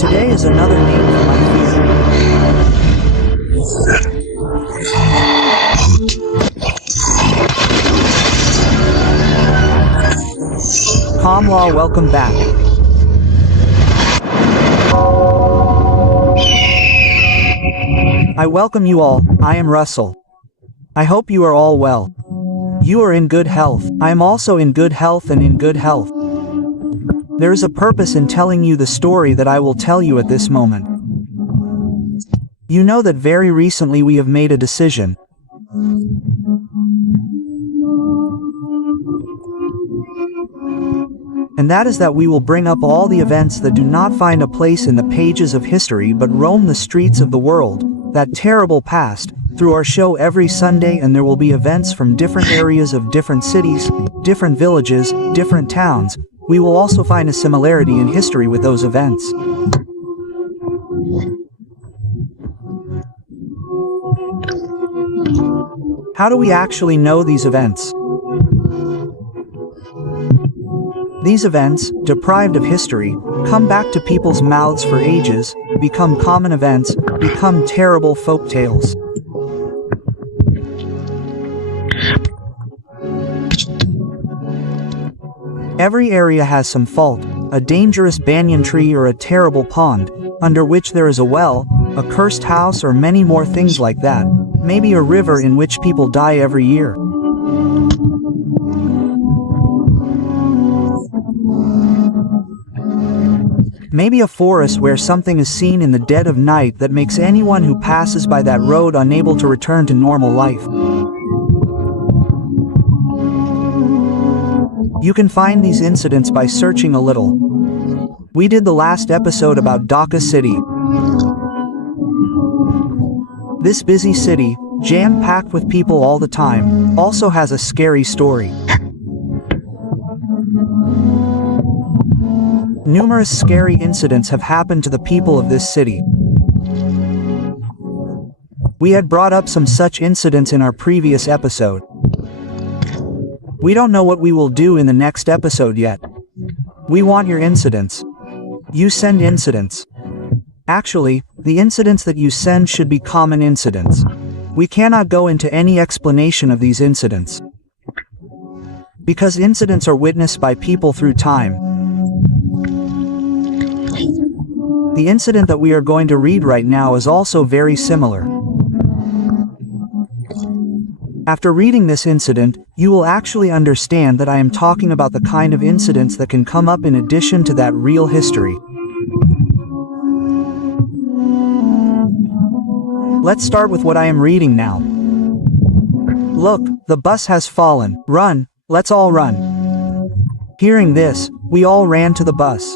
Today is another name for my fear. Kamla, welcome back. I welcome you all. I am Russell. I hope you are all well. You are in good health. I am also in good health and in good health. There is a purpose in telling you the story that I will tell you at this moment. You know that very recently we have made a decision. And that is that we will bring up all the events that do not find a place in the pages of history but roam the streets of the world, that terrible past, through our show every Sunday, and there will be events from different areas of different cities, different villages, different towns. We will also find a similarity in history with those events. How do we actually know these events? These events, deprived of history, come back to people's mouths for ages, become common events, become terrible folk tales. Every area has some fault, a dangerous banyan tree or a terrible pond, under which there is a well, a cursed house, or many more things like that, maybe a river in which people die every year. Maybe a forest where something is seen in the dead of night that makes anyone who passes by that road unable to return to normal life. You can find these incidents by searching a little. We did the last episode about Dhaka City. This busy city, jam-packed with people all the time, also has a scary story. Numerous scary incidents have happened to the people of this city. We had brought up some such incidents in our previous episode. We don't know what we will do in the next episode yet. We want your incidents. You send incidents. Actually, the incidents that you send should be common incidents. We cannot go into any explanation of these incidents, because incidents are witnessed by people through time. The incident that we are going to read right now is also very similar. After reading this incident, you will actually understand that I am talking about the kind of incidents that can come up in addition to that real history. Let's start with what I am reading now. Look, the bus has fallen. Run, let's all run. Hearing this, we all ran to the bus.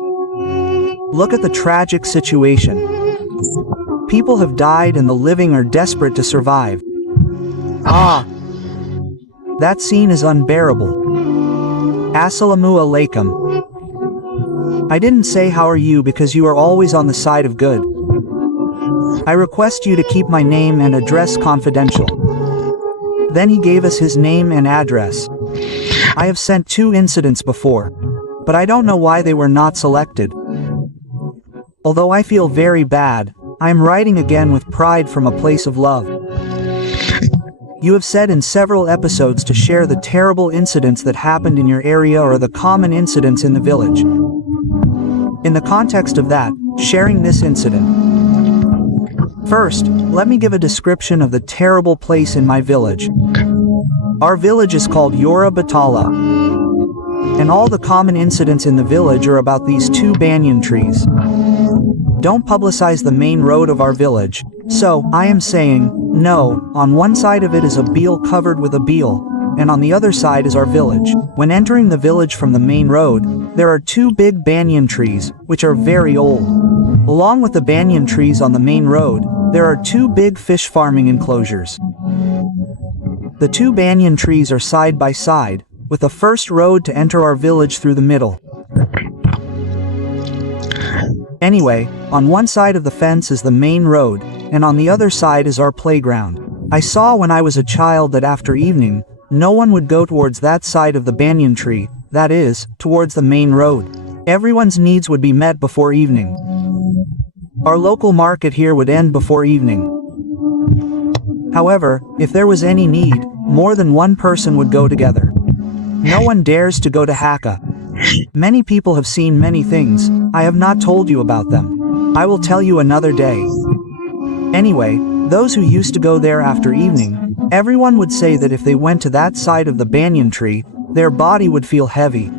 Look at the tragic situation. People have died and the living are desperate to survive. Ah! That scene is unbearable. Assalamu alaikum. I didn't say how are you because you are always on the side of good. I request you to keep my name and address confidential. Then he gave us his name and address. I have sent 2 incidents before, but I don't know why they were not selected. Although I feel very bad, I am writing again with pride from a place of love. You have said in several episodes to share the terrible incidents that happened in your area or the common incidents in the village. In the context of that, sharing this incident. First, let me give a description of the terrible place in my village. Our village is called Yora Batala. And all the common incidents in the village are about these 2 banyan trees. Don't publicize the main road of our village. So, I am saying, no, on one side of it is a beel covered with a beel, and on the other side is our village. When entering the village from the main road, there are 2 big banyan trees, which are very old. Along with the banyan trees on the main road, there are 2 big fish farming enclosures. The 2 banyan trees are side by side, with the first road to enter our village through the middle. Anyway, on one side of the fence is the main road, and on the other side is our playground. I saw when I was a child that after evening, no one would go towards that side of the banyan tree, that is, towards the main road. Everyone's needs would be met before evening. Our local market here would end before evening. However, if there was any need, more than one person would go together. No one dares to go to Hakka. Many people have seen many things. I have not told you about them. I will tell you another day. Anyway, those who used to go there after evening, everyone would say that if they went to that side of the banyan tree, their body would feel heavy.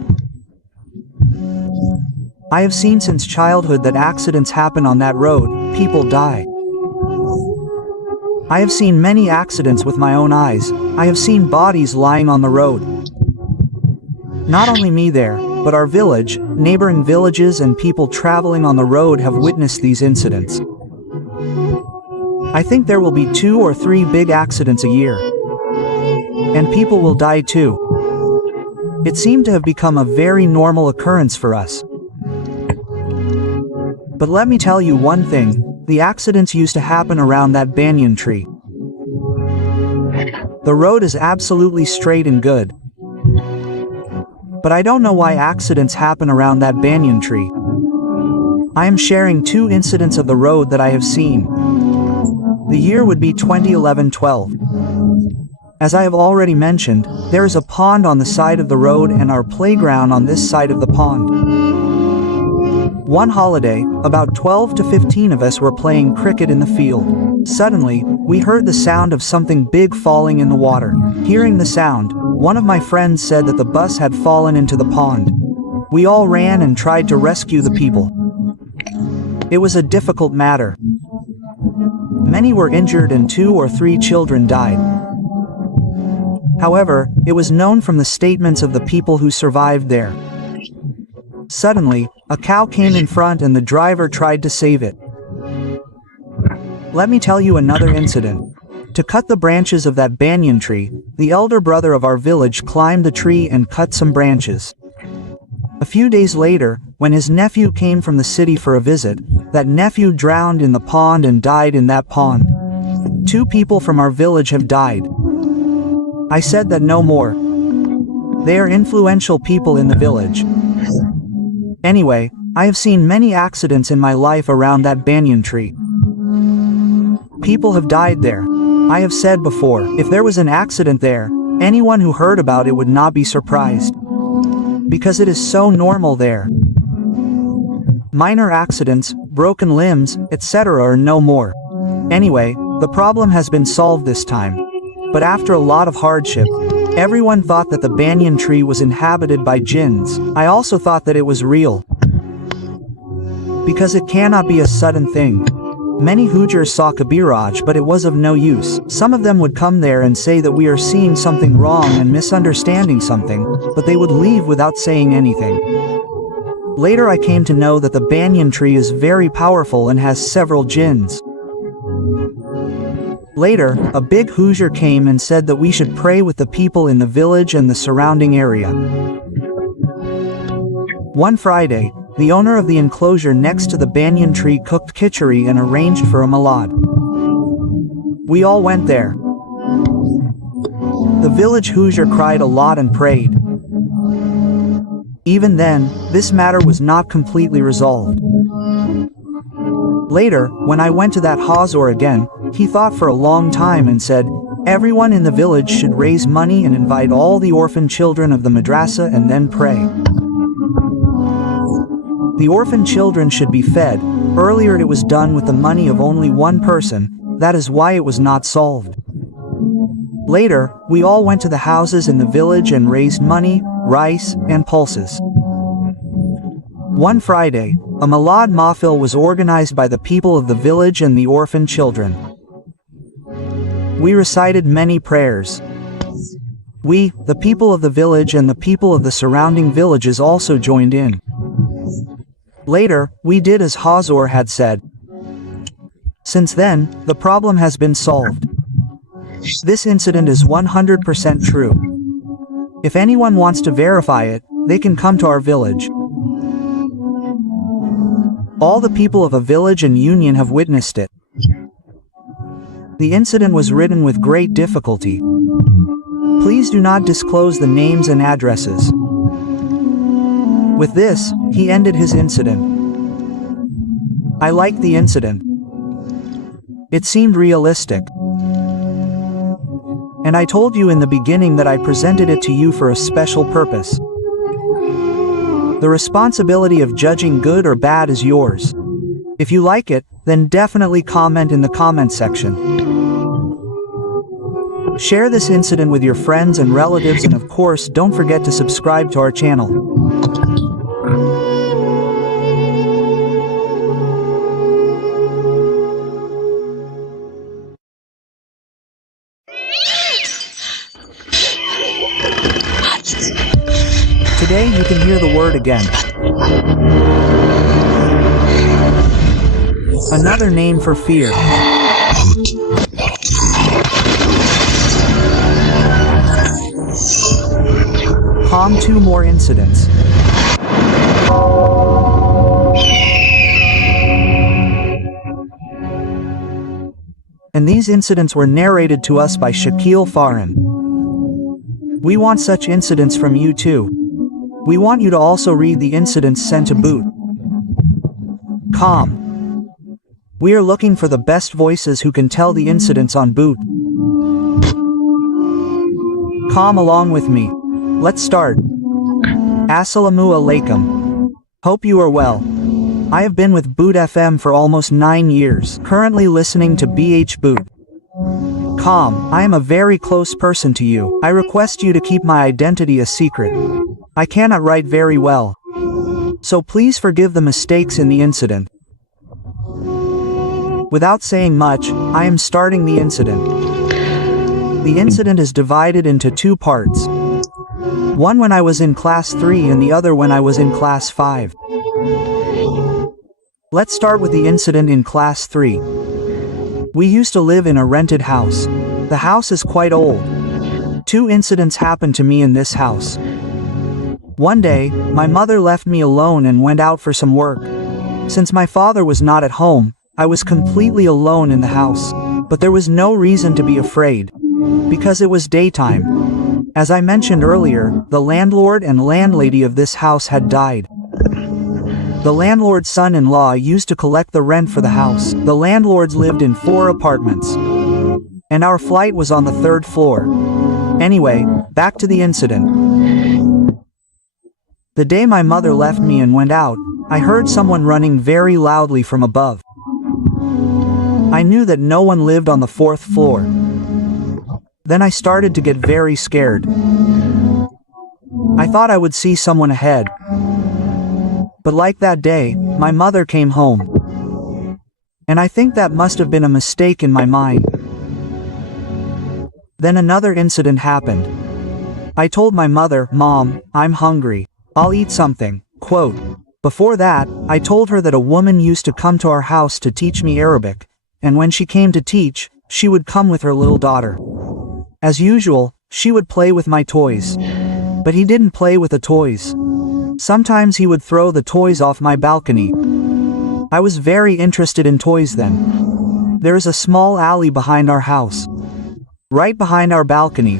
I have seen since childhood that accidents happen on that road, people die. I have seen many accidents with my own eyes. I have seen bodies lying on the road. Not only me there, but our village, neighboring villages and people traveling on the road have witnessed these incidents. I think there will be 2 or 3 big accidents a year. And people will die too. It seemed to have become a very normal occurrence for us. But let me tell you one thing, the accidents used to happen around that banyan tree. The road is absolutely straight and good. But I don't know why accidents happen around that banyan tree. I am sharing 2 incidents of the road that I have seen. The year would be 2011-12. As I have already mentioned, there is a pond on the side of the road and our playground on this side of the pond. One holiday, about 12 to 15 of us were playing cricket in the field. Suddenly, we heard the sound of something big falling in the water. Hearing the sound, one of my friends said that the bus had fallen into the pond. We all ran and tried to rescue the people. It was a difficult matter. Many were injured and 2 or 3 children died. However, it was known from the statements of the people who survived there. Suddenly, a cow came in front and the driver tried to save it. Let me tell you another incident. To cut the branches of that banyan tree, the elder brother of our village climbed the tree and cut some branches. A few days later, when his nephew came from the city for a visit, that nephew drowned in the pond and died in that pond. 2 people from our village have died. I said that no more. They are influential people in the village. Anyway, I have seen many accidents in my life around that banyan tree. People have died there. I have said before, if there was an accident there, anyone who heard about it would not be surprised. Because it is so normal there. Minor accidents, broken limbs, etc. are no more. Anyway, the problem has been solved this time. But after a lot of hardship, everyone thought that the banyan tree was inhabited by jinns. I also thought that it was real. Because it cannot be a sudden thing. Many Hoojers saw Kabiraj, but it was of no use. Some of them would come there and say that we are seeing something wrong and misunderstanding something, but they would leave without saying anything. Later I came to know that the banyan tree is very powerful and has several jinns. Later, a big Hoosier came and said that we should pray with the people in the village and the surrounding area. One Friday, the owner of the enclosure next to the banyan tree cooked khichdi and arranged for a malad. We all went there. The village Hoosier cried a lot and prayed. Even then, this matter was not completely resolved. Later, when I went to that Hazor again, he thought for a long time and said, everyone in the village should raise money and invite all the orphan children of the madrasa and then pray. The orphan children should be fed. Earlier it was done with the money of only one person, that is why it was not solved. Later, we all went to the houses in the village and raised money, rice, and pulses. One Friday, a Malad Mahfil was organized by the people of the village and the orphan children. We recited many prayers. We, the people of the village and the people of the surrounding villages also joined in. Later, we did as Hazor had said. Since then, the problem has been solved. This incident is 100% true. If anyone wants to verify it, they can come to our village. All the people of a village and union have witnessed it. The incident was written with great difficulty. Please do not disclose the names and addresses. With this, he ended his incident. I liked the incident. It seemed realistic. And I told you in the beginning that I presented it to you for a special purpose. The responsibility of judging good or bad is yours. If you like it, then definitely comment in the comment section. Share this incident with your friends and relatives, and of course, don't forget to subscribe to our channel. Today you can hear the word again. Another name for fear. Calm. 2 more incidents. And these incidents were narrated to us by Shaquille Farin. We want such incidents from you too. We want you to also read the incidents sent to Boot. Calm. We are looking for the best voices who can tell the incidents on Boot. Calm along with me. Let's start. Assalamu alaikum. Hope you are well. I have been with Boot FM for almost 9 years, currently listening to BH Boot. Calm, I am a very close person to you. I request you to keep my identity a secret. I cannot write very well, so please forgive the mistakes in the incident. Without saying much, I am starting the incident. The incident is divided into 2 parts. One when I was in class 3 and the other when I was in class 5. Let's start with the incident in class 3. We used to live in a rented house. The house is quite old. 2 incidents happened to me in this house. One day, my mother left me alone and went out for some work. Since my father was not at home, I was completely alone in the house. But there was no reason to be afraid, because it was daytime. As I mentioned earlier, the landlord and landlady of this house had died. The landlord's son-in-law used to collect the rent for the house. The landlords lived in 4 apartments, and our flat was on the 3rd floor. Anyway, back to the incident. The day my mother left me and went out, I heard someone running very loudly from above. I knew that no one lived on the 4th floor. Then I started to get very scared. I thought I would see someone ahead. But like that day, my mother came home. And I think that must have been a mistake in my mind. Then another incident happened. I told my mother, "Mom, I'm hungry. I'll eat something." Quote. Before that, I told her that a woman used to come to our house to teach me Arabic, and when she came to teach, she would come with her little daughter. As usual, she would play with my toys. But he didn't play with the toys. Sometimes he would throw the toys off my balcony. I was very interested in toys then. There is a small alley behind our house, right behind our balcony.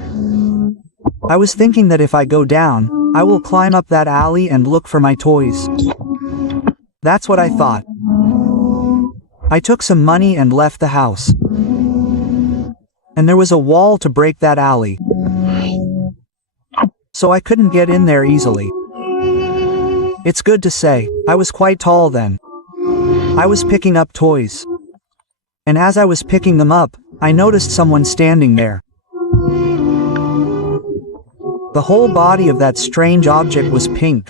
I was thinking that if I go down, I will climb up that alley and look for my toys. That's what I thought. I took some money and left the house. And there was a wall to break that alley, so I couldn't get in there easily. It's good to say, I was quite tall then. I was picking up toys. And as I was picking them up, I noticed someone standing there. The whole body of that strange object was pink.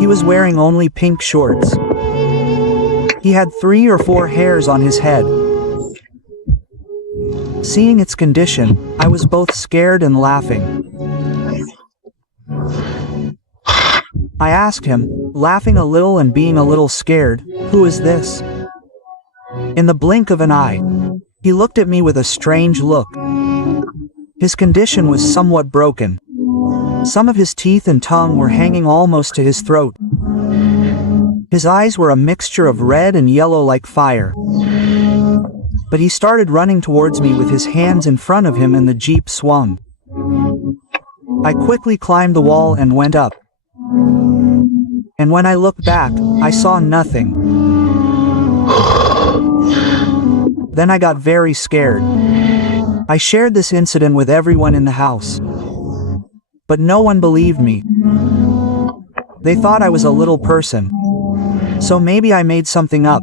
He was wearing only pink shorts. He had 3 or 4 hairs on his head. Seeing its condition, I was both scared and laughing. I asked him, laughing a little and being a little scared, "Who is this?" In the blink of an eye, he looked at me with a strange look. His condition was somewhat broken. Some of his teeth and tongue were hanging almost to his throat. His eyes were a mixture of red and yellow like fire. But he started running towards me with his hands in front of him and the jeep swung. I quickly climbed the wall and went up. And when I looked back, I saw nothing. Then I got very scared. I shared this incident with everyone in the house. But no one believed me. They thought I was a little person. So maybe I made something up.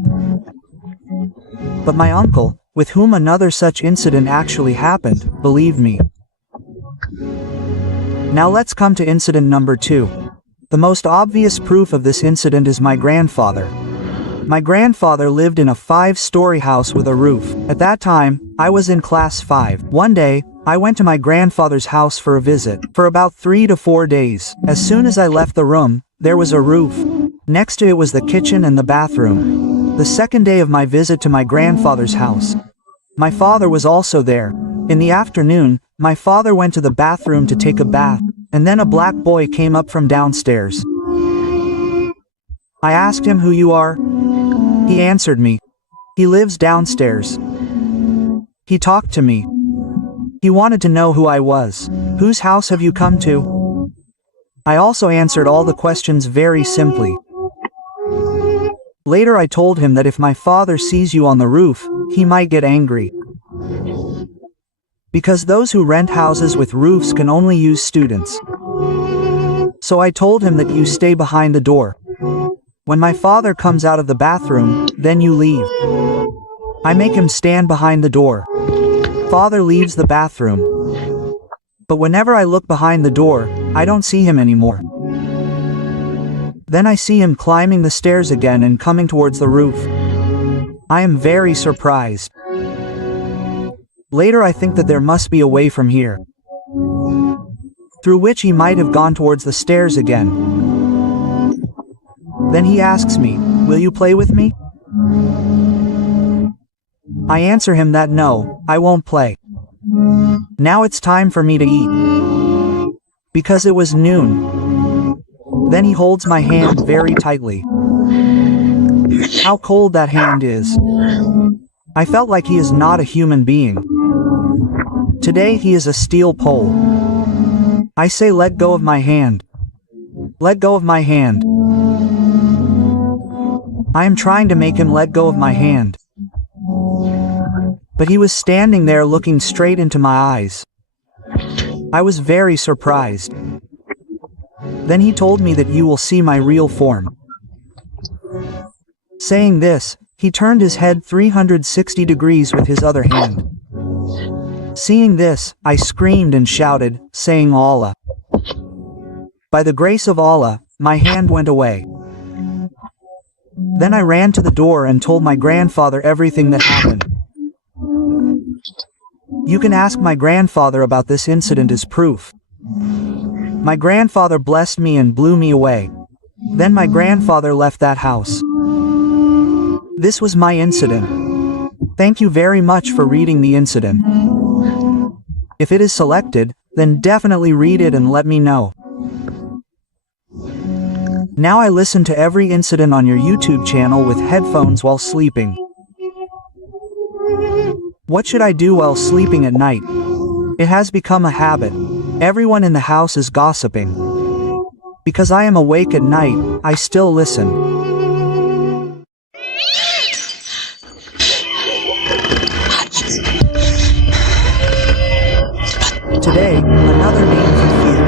But my uncle, with whom another such incident actually happened, believed me. Now let's come to incident number 2. The most obvious proof of this incident is my grandfather. My grandfather lived in a 5-story house with a roof. At that time, I was in class 5. One day, I went to my grandfather's house for a visit. For about 3 to 4 days. As soon as I left the room, there was a roof. Next to it was the kitchen and the bathroom. The second day of my visit to my grandfather's house, my father was also there. In the afternoon, my father went to the bathroom to take a bath, and then a black boy came up from downstairs. I asked him who you are. He answered me. He lives downstairs. He talked to me. He wanted to know who I was. Whose house have you come to? I also answered all the questions very simply. Later I told him that if my father sees you on the roof, he might get angry. Because those who rent houses with roofs can only use students. So I told him that you stay behind the door. When my father comes out of the bathroom, then you leave. I make him stand behind the door. Father leaves the bathroom. But whenever I look behind the door, I don't see him anymore. Then I see him climbing the stairs again and coming towards the roof. I am very surprised. Later I think that there must be a way from here, through which he might have gone towards the stairs again. Then he asks me, "Will you play with me?" I answer him that no, I won't play. Now it's time for me to eat. Because it was noon. Then he holds my hand very tightly. How cold that hand is. I felt like he is not a human being. Today he is a steel pole. I say, let go of my hand. Let go of my hand. I am trying to make him let go of my hand. But he was standing there looking straight into my eyes. I was very surprised. Then he told me that you will see my real form. Saying this, he turned his head 360 degrees with his other hand. Seeing this, I screamed and shouted, saying Allah. By the grace of Allah, my hand went away. Then I ran to the door and told my grandfather everything that happened. You can ask my grandfather about this incident as proof. My grandfather blessed me and blew me away. Then my grandfather left that house. This was my incident. Thank you very much for reading the incident. If it is selected, then definitely read it and let me know. Now I listen to every incident on your YouTube channel with headphones while sleeping. What should I do while sleeping at night? It has become a habit. Everyone in the house is gossiping. Because I am awake at night, I still listen. Today, another name for fear.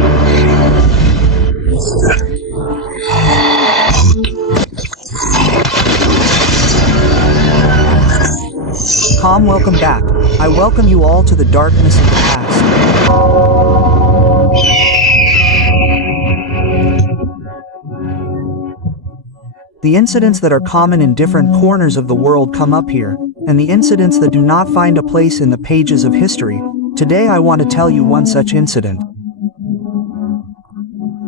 Calm, welcome back. I welcome you all to the darkness of the past. The incidents that are common in different corners of the world come up here, and the incidents that do not find a place in the pages of history. Today I want to tell you one such incident.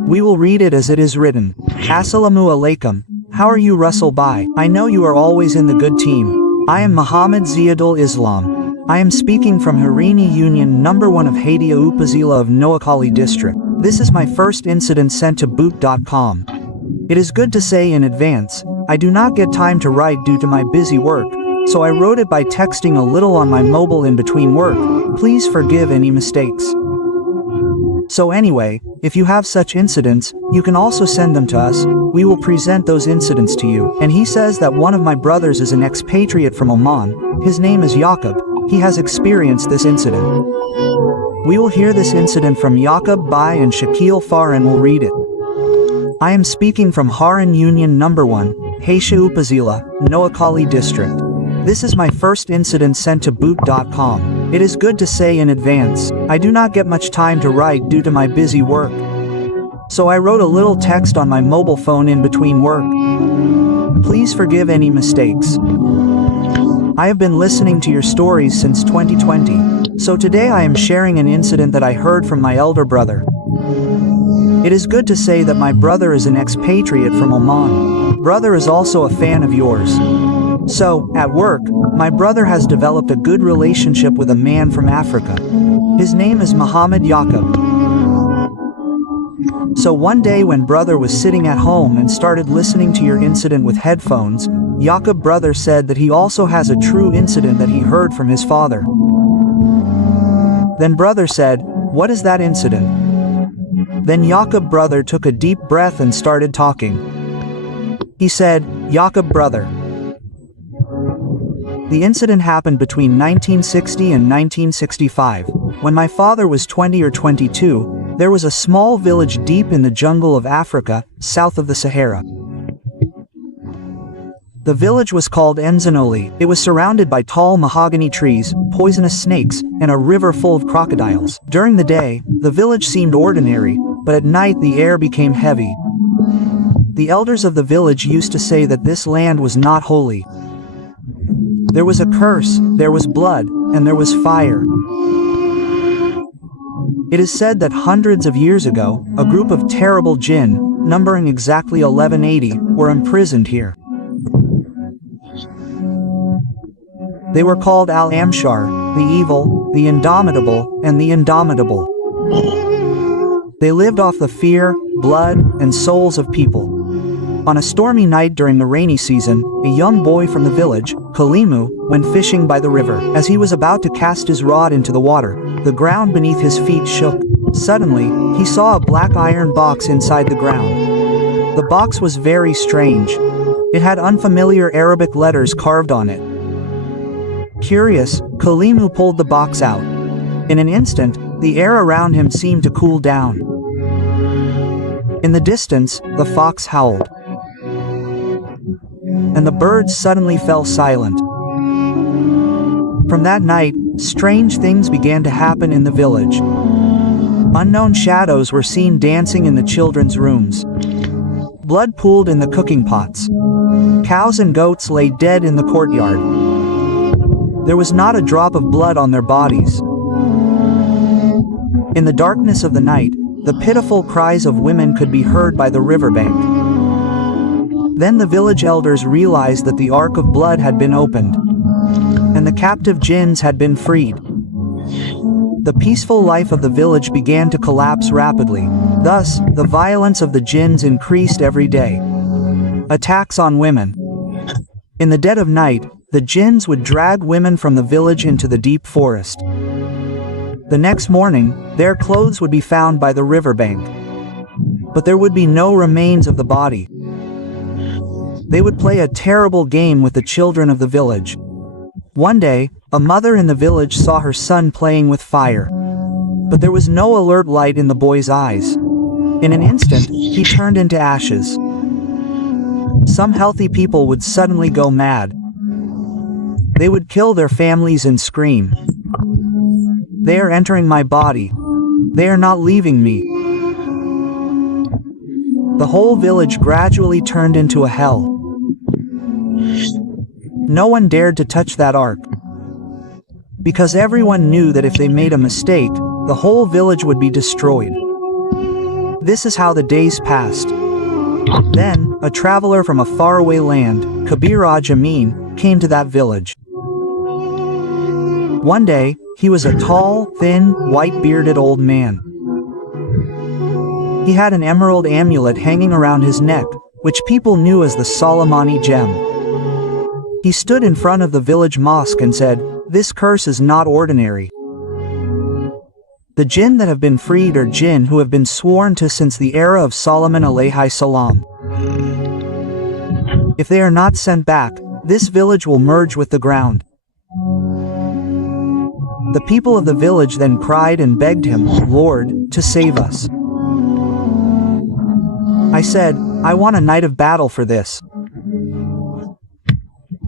We will read it as it is written. Assalamu alaikum. How are you, Russell Bai? I know you are always in the good team. I am Muhammad Ziadul Islam. I am speaking from Harini Union number 1 of Hadia Upazila of Noakhali district. This is my first incident sent to boot.com. It is good to say in advance, I do not get time to write due to my busy work, so I wrote it by texting a little on my mobile in between work. Please forgive any mistakes. So anyway, If you have such incidents, you can also send them to us. We will present those incidents to you. And he says that one of my brothers is an expatriate from Oman. His name is Yaqub. He has experienced this incident. We will hear this incident from Yaqub Bai and Shakil Far and will read it. I am speaking from Haran Union Number 1, Haisha Upazila, Noakhali District. This is my first incident sent to boot.com. It is good to say in advance, I do not get much time to write due to my busy work. So I wrote a little text on my mobile phone in between work. Please forgive any mistakes. I have been listening to your stories since 2020, so today I am sharing an incident that I heard from my elder brother. It is good to say that my brother is an expatriate from Oman. Brother is also a fan of yours. So, at work, my brother has developed a good relationship with a man from Africa. His name is Muhammad Yaqub. So one day when brother was sitting at home and started listening to your incident with headphones, Yaqub brother said that he also has a true incident that he heard from his father. Then brother said, "What is that incident?" Then Yaqub brother took a deep breath and started talking. He said, "Yaqub brother. The incident happened between 1960 and 1965. When my father was 20 or 22, there was a small village deep in the jungle of Africa, south of the Sahara. The village was called Enzanoli. It was surrounded by tall mahogany trees, poisonous snakes, and a river full of crocodiles. During the day, the village seemed ordinary, but at night the air became heavy. The elders of the village used to say that this land was not holy. There was a curse, there was blood, and there was fire. It is said that hundreds of years ago, a group of terrible jinn, numbering exactly 1180, were imprisoned here. They were called Al-Amshar, the evil, the indomitable, and the indomitable. They lived off the fear, blood, and souls of people. On a stormy night during the rainy season, a young boy from the village, Kalimu, went fishing by the river. As he was about to cast his rod into the water, the ground beneath his feet shook. Suddenly, he saw a black iron box inside the ground. The box was very strange. It had unfamiliar Arabic letters carved on it. Curious, Kalimu pulled the box out. In an instant, the air around him seemed to cool down. In the distance, the fox howled. And the birds suddenly fell silent. From that night, strange things began to happen in the village. Unknown shadows were seen dancing in the children's rooms. Blood pooled in the cooking pots. Cows and goats lay dead in the courtyard. There was not a drop of blood on their bodies. In the darkness of the night, the pitiful cries of women could be heard by the riverbank. Then the village elders realized that the Ark of Blood had been opened, and the captive jinns had been freed. The peaceful life of the village began to collapse rapidly. Thus, the violence of the jinns increased every day. Attacks on women. In the dead of night, the jinns would drag women from the village into the deep forest. The next morning, their clothes would be found by the riverbank. But there would be no remains of the body. They would play a terrible game with the children of the village. One day, a mother in the village saw her son playing with fire. But there was no alert light in the boy's eyes. In an instant, he turned into ashes. Some healthy people would suddenly go mad. They would kill their families and scream, "They are entering my body. They are not leaving me." The whole village gradually turned into a hell. No one dared to touch that ark, because everyone knew that if they made a mistake, the whole village would be destroyed. This is how the days passed. Then, a traveler from a faraway land, Kabiraj Amin, came to that village. One day, he was a tall, thin, white-bearded old man. He had an emerald amulet hanging around his neck, which people knew as the Soleimani gem. He stood in front of the village mosque and said, "This curse is not ordinary. The jinn that have been freed are jinn who have been sworn to since the era of Solomon alayhi salam. If they are not sent back, this village will merge with the ground. The people of the village then cried and begged him, Lord, to save us. I said, I want a night of battle for this,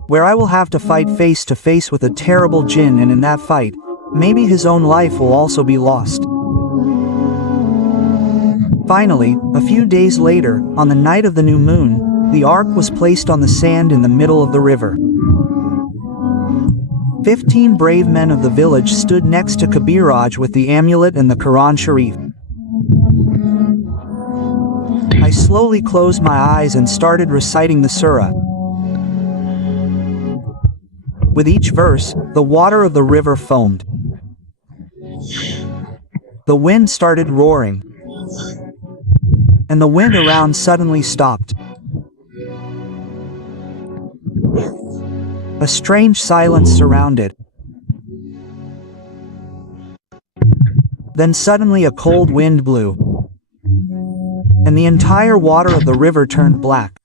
where I will have to fight face to face with a terrible jinn, and in that fight, maybe his own life will also be lost. Finally, a few days later, on the night of the new moon, the ark was placed on the sand in the middle of the river. 15 brave men of the village stood next to Kabiraj with the amulet and the Quran Sharif. I slowly closed my eyes and started reciting the surah. With each verse, the water of the river foamed. The wind started roaring, and the wind around suddenly stopped. A strange silence surrounded. Then suddenly a cold wind blew, and the entire water of the river turned black.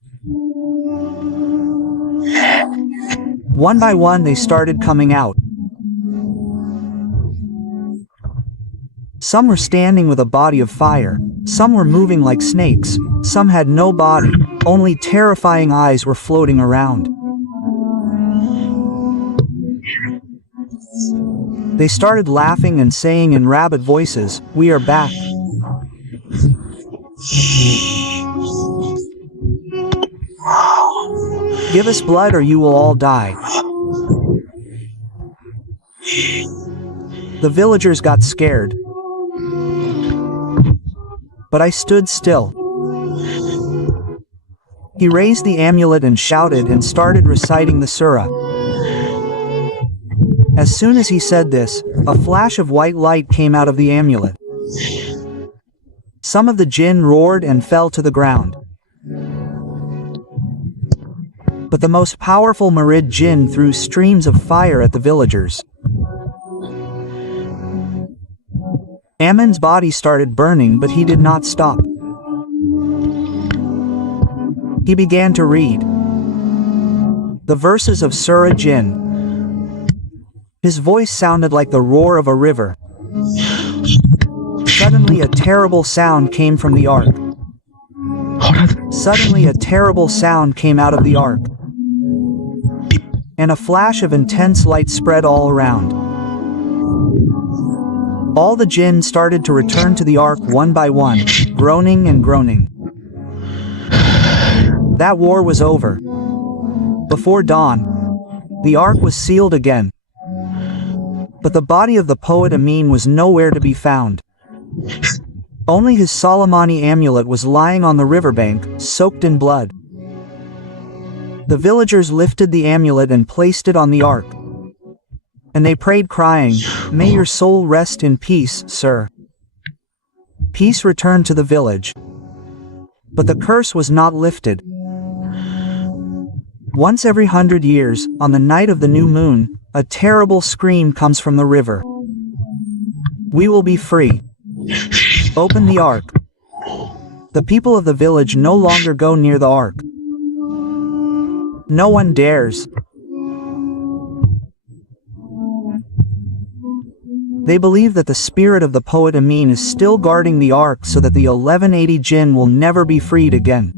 One by one they started coming out. Some were standing with a body of fire, some were moving like snakes, some had no body, only terrifying eyes were floating around. They started laughing and saying in rabbit voices, "We are back. Give us blood or you will all die." The villagers got scared, but I stood still. He raised the amulet and shouted and started reciting the surah. As soon as he said this, a flash of white light came out of the amulet. Some of the jinn roared and fell to the ground. But the most powerful Marid jinn threw streams of fire at the villagers. Amin's body started burning, but he did not stop. He began to read the verses of Surah Jinn. His voice sounded like the roar of a river. Suddenly a terrible sound came from the ark. Suddenly a terrible sound came out of the ark, and a flash of intense light spread all around. All the jinn started to return to the ark one by one, groaning and groaning. That war was over. Before dawn, the ark was sealed again. But the body of the poet Amin was nowhere to be found. Only his Solomani amulet was lying on the riverbank, soaked in blood. The villagers lifted the amulet and placed it on the ark. And they prayed crying, "May your soul rest in peace, sir." Peace returned to the village. But the curse was not lifted. Once every 100 years, on the night of the new moon, a terrible scream comes from the river. "We will be free. Open the ark." The people of the village no longer go near the ark. No one dares. They believe that the spirit of the poet Amin is still guarding the ark so that the 1180 jinn will never be freed again.